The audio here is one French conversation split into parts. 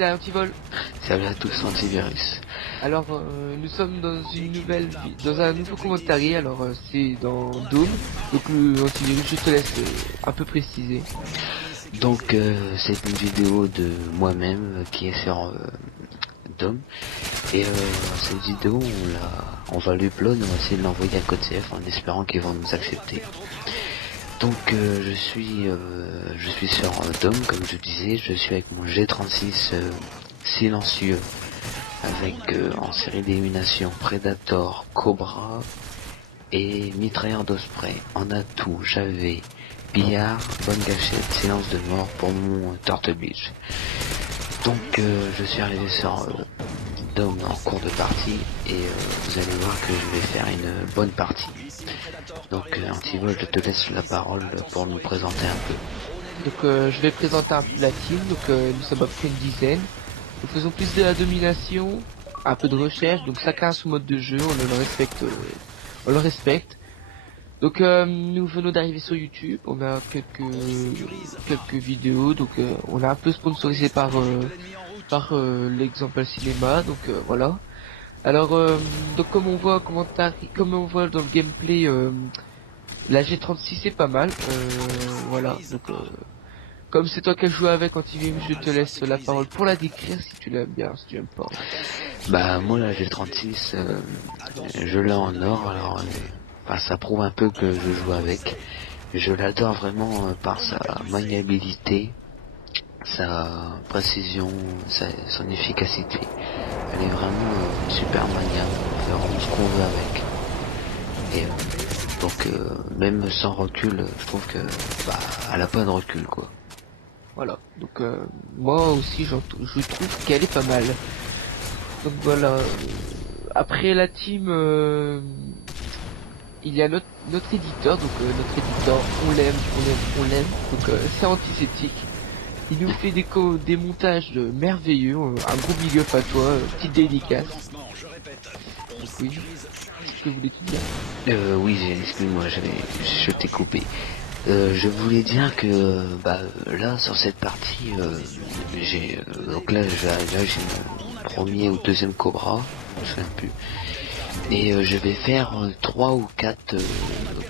c'est Antivol. Salut à tous, Antivirus. Alors nous sommes dans une dans un nouveau commentaire. Alors c'est dans Doom. Donc Antivirus, je te laisse un peu préciser. Donc c'est une vidéo de moi-même qui est sur Doom. Et cette vidéo on va l'upload, on va essayer de l'envoyer à Code CF en espérant qu'ils vont nous accepter. Donc je suis sur Dom, comme je disais, je suis avec mon G36 silencieux, avec en série d'élimination Predator, Cobra et mitrailleur d'Osprey. En atout, j'avais billard, bonne gâchette, silence de mort pour mon Turtle Beach. Donc je suis arrivé sur Dom en cours de partie et vous allez voir que je vais faire une bonne partie. Donc Antivol, je te laisse la parole pour nous présenter un peu. Donc je vais présenter un peu la team. Donc nous sommes à peu près une dizaine. Nous faisons plus de la domination, un peu de recherche. Donc chacun a son mode de jeu, on le respecte. On le respecte. Donc nous venons d'arriver sur YouTube, on a quelques vidéos, donc on est un peu sponsorisé par l'exemple cinéma, donc voilà. Alors donc comme on voit dans le gameplay, la G36 est pas mal, voilà. Donc comme c'est toi qui as joué avec Antivirus, je te laisse la parole pour la décrire si tu l'aimes bien, si tu aimes pas. Bah moi la G36, je l'ai en or, alors ça prouve un peu que je joue avec. Je l'adore vraiment par sa maniabilité, sa précision, son efficacité. Elle est vraiment super maniable, on peut faire vraiment ce qu'on veut avec. Et donc même sans recul, je trouve que elle a pas de recul quoi. Voilà, donc moi aussi je trouve qu'elle est pas mal. Donc voilà, après la team, il y a notre éditeur, donc notre éditeur, on l'aime, donc c'est Antiseptique. Il nous fait des montages merveilleux, un gros big up à toi, petite dédicace. Donc oui, ce que voulais-tu dire? Oui, excuse-moi, je t'ai coupé. Je voulais dire que là sur cette partie j'ai donc là j'ai mon premier ou deuxième Cobra, je me souviens plus, et je vais faire 3 ou 4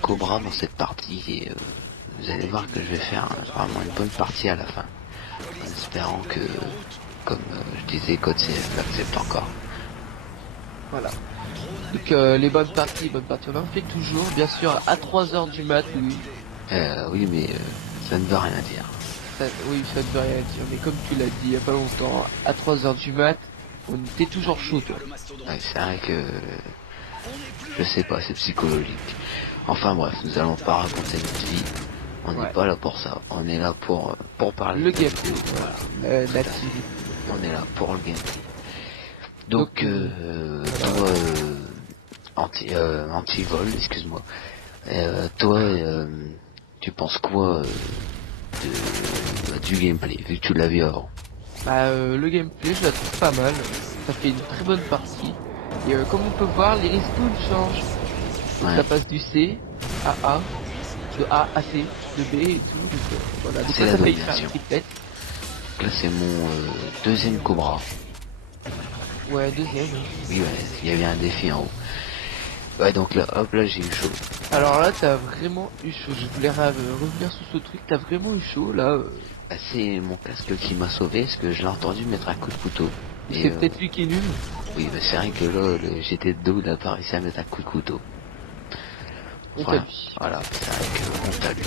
Cobra dans cette partie et vous allez voir que je vais faire vraiment une bonne partie à la fin, en espérant que comme je disais Code CF l'accepte encore. Voilà. Donc les bonnes parties, on en fait toujours, bien sûr à 3h du mat, oui. Oui mais ça ne veut rien dire. Oui, ça ne veut rien dire, mais comme tu l'as dit il y a pas longtemps, à 3h du mat, on était toujours chaud, toi. Ouais, c'est vrai que je sais pas, c'est psychologique. Enfin bref, nous allons pas raconter notre vie. On n'est pas là pour ça. On est là pour parler. Le gameplay, voilà. On est là pour le gameplay. Donc toi, anti-vol, excuse-moi. Toi, tu penses quoi du gameplay, vu que tu l'as vu avant? Le gameplay, je la trouve pas mal. Ça fait une très bonne partie. Et comme on peut voir, les respawns changent. Donc Ouais. ça passe du C à A, de A à C, de B et tout. Donc voilà. Donc C'est la ça fait domination. une triplette. Là, c'est mon deuxième Cobra. Ouais, deuxième. Oui, ouais, il y avait un défi en haut. Ouais, donc là, hop, là, j'ai eu chaud. Alors là, t'as vraiment eu chaud. Je voulais revenir sur ce truc. T'as vraiment eu chaud là. C'est mon casque qui m'a sauvé, parce que je l'ai entendu mettre un coup de couteau. C'est peut-être lui qui est nul. Oui, c'est vrai que là, j'étais de dos, il a pas réussi à mettre un coup de couteau. Voilà, c'est vrai que on t'a lu.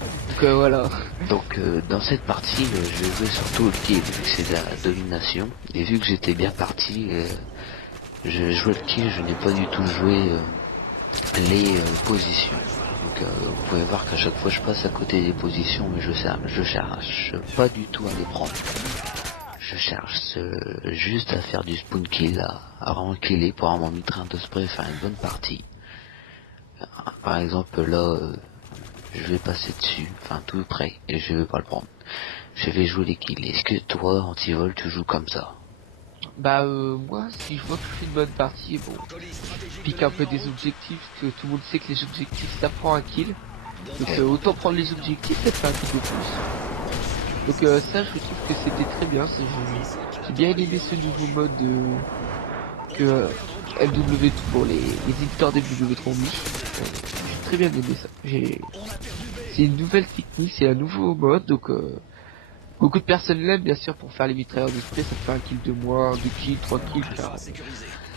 Donc voilà. Donc dans cette partie, je jouais surtout le kill, vu que c'est de la domination. Et vu que j'étais bien parti, je jouais le kill, je n'ai pas du tout joué les positions. Donc vous pouvez voir qu'à chaque fois je passe à côté des positions, mais je cherche pas du tout à les prendre. Je cherche juste à faire du spawn kill, à vraiment killer pour avoir mon mitrain de spray, faire une bonne partie. Par exemple là, je vais passer dessus, enfin tout près, et je vais pas le prendre. Je vais jouer les kills. Est-ce que toi, Antivol, tu joues comme ça? Moi, si je vois que je fais une bonne partie, bon, je pique un peu des objectifs, que tout le monde sait que les objectifs ça prend un kill. Donc autant prendre les objectifs et faire un petit peu plus. Donc ça, je trouve que c'était très bien. J'ai bien aimé ce nouveau mode que LW, bon, les éditeurs d'LW ont mis. J'ai très bien aimé ça. C'est une nouvelle technique, c'est un nouveau mode, donc beaucoup de personnes l'aiment bien sûr pour faire les mitrailleurs de spray, ça te fait un kill de moins, 2 kills, 3 kills, car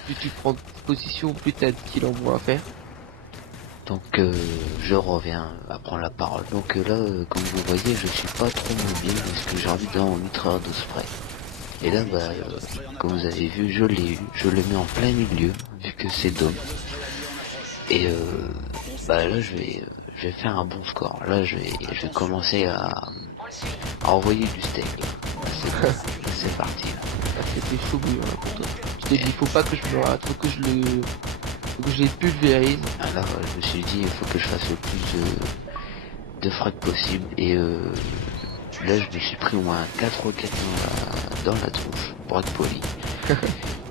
plus tu prends de position, plus t'as de kills en moins à faire. Donc je reviens à prendre la parole. Donc là, comme vous voyez, je suis pas trop mobile parce que j'ai envie d'un mitrailleur de spray. Et là, bah, comme vous avez vu, je l'ai eu. Je le mets en plein milieu, vu que c'est Dom. Et bah là, je vais faire un bon score. Là, je vais commencer à envoyer du steak. C'est parti. Ah, c'était chaud bouillant là pour toi. Je t'ai dit, faut pas que je me rate, faut que je les pulvérise. Alors, je me suis dit, il faut que je fasse le plus de frags possible. Et là, je me suis pris au moins 4 roquettes dans la tronche, pour être poli. Je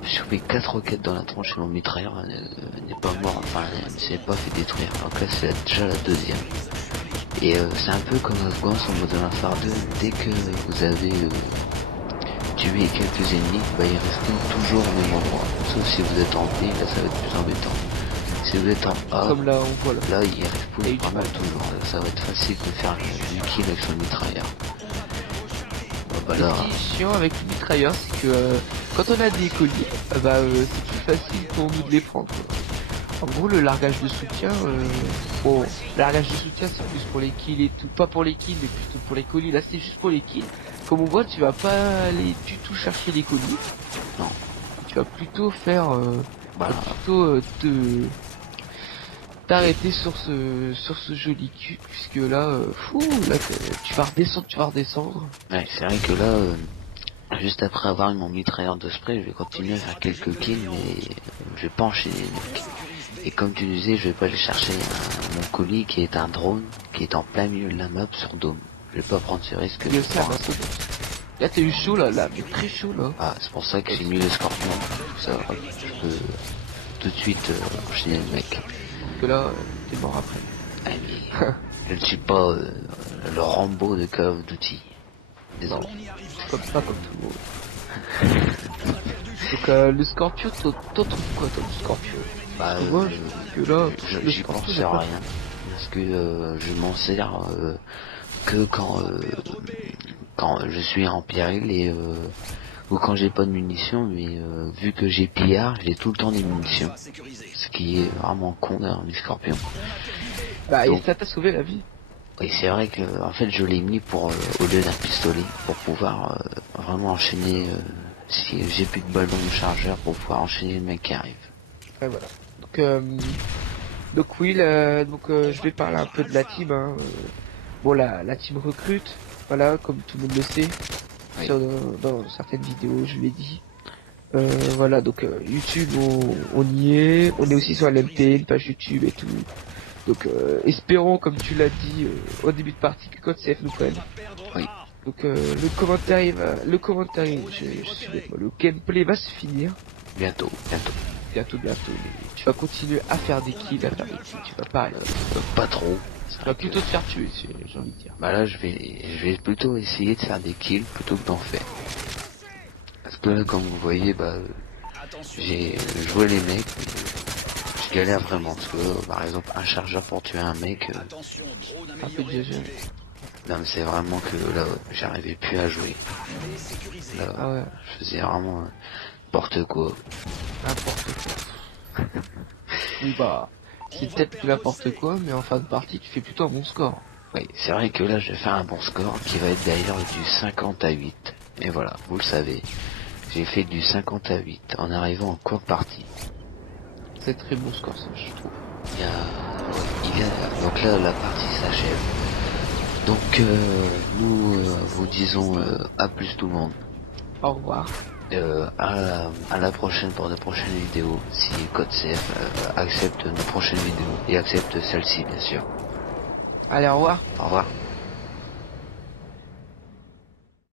me suis pris 4 roquettes dans la tronche et mon mitrailleur n'est pas mort, enfin, ne s'est pas fait détruire. Donc là, c'est déjà la deuxième. Et c'est un peu comme Afghan en mode Infer 2. Dès que vous avez tué quelques ennemis, bah, ils restent toujours au même endroit. Sauf si vous êtes en B, là, ça va être plus embêtant. Si vous êtes en A, Comme là, on voit là. là il respawn vraiment toujours. Ça va être facile de faire du kill avec son mitrailleur. Bah, là, Ce qui est chiant avec le mitrailleur, c'est que quand on a des colis, c'est plus facile pour nous de les prendre. En gros, le largage de soutien, bon, le largage de soutien c'est plus pour les kills et tout, pas pour les kills, mais plutôt pour les colis. Là, c'est juste pour les kills. Comme on voit, tu vas pas aller du tout chercher les colis. non. Tu vas plutôt faire, Bah, t'arrêter sur ce joli cul, puisque là, là, tu vas redescendre. ouais, c'est vrai que là, juste après avoir eu mon mitrailleur de spray, je vais continuer à faire quelques kills, mais je vais pas enchaîner les mecs. Et comme tu disais, je vais pas aller chercher mon colis qui est un drone, qui est en plein milieu de la map sur Dome. Je vais pas prendre ce risque. Il y a aussi un assaut. Là, t'as eu chaud, là, mais très chaud, là. Ah, c'est pour ça que j'ai mis le scorpion. Tout ça, hop, je peux tout de suite enchaîner le mec. Parce que là, t'es mort après. Ah, mais je ne suis pas le Rambo de Call of Duty. Désolé. Pas comme tout le monde. Donc, le scorpion, toi, trouves quoi, toi, le scorpion? Bah, Moi, que là, le j'y scorpion, pense j'ai à pas- rien. Parce que je m'en sers que quand je suis en péril et ou quand j'ai pas de munitions, mais vu que j'ai pillard, j'ai tout le temps des munitions. Ce qui est vraiment con dans les scorpions. Bah, Donc, et ça t'a sauvé la vie. oui, c'est vrai que en fait je l'ai mis pour au lieu d'un pistolet pour pouvoir vraiment enchaîner si j'ai plus de balles dans mon chargeur pour pouvoir enchaîner le mec qui arrive. Ouais, voilà. Donc oui, je vais parler un peu de la team. Hein. Bon, la team recrute, voilà, comme tout le monde le sait. Oui. Dans certaines vidéos, je l'ai dit. Voilà, donc YouTube, on y est. On est aussi sur LMP, une page YouTube et tout. Donc espérons, comme tu l'as dit au début de partie, que Code CF nous prenne. Oui. Donc le commentaire, le gameplay va se finir. Bientôt. Bientôt, mais tu vas continuer à faire des kills, tu vas pas, Pas trop. tu vas plutôt te faire tuer, j'ai envie de dire. Bah là je vais plutôt essayer de faire des kills plutôt que d'en faire. Parce que là comme vous voyez bah j'ai joué les mecs, je galère vraiment parce que par exemple un chargeur pour tuer un mec, Un peu de GG. non mais c'est vraiment que là j'arrivais plus à jouer. Là Ah ouais, je faisais vraiment n'importe quoi. n'importe quoi. Oui bah, c'est peut-être que n'importe quoi, mais en fin de partie, tu fais plutôt un bon score. Oui, c'est vrai que là je vais faire un bon score qui va être d'ailleurs du 50 à 8. Et voilà, vous le savez, j'ai fait du 50 à 8 en arrivant en courte partie. C'est très bon score, ça, je trouve. Donc là la partie s'achève. Donc nous vous disons à plus tout le monde. Au revoir. À la prochaine pour de prochaines vidéos si Code CF accepte nos prochaines vidéos et accepte celle-ci bien sûr. Allez, au revoir. Au revoir.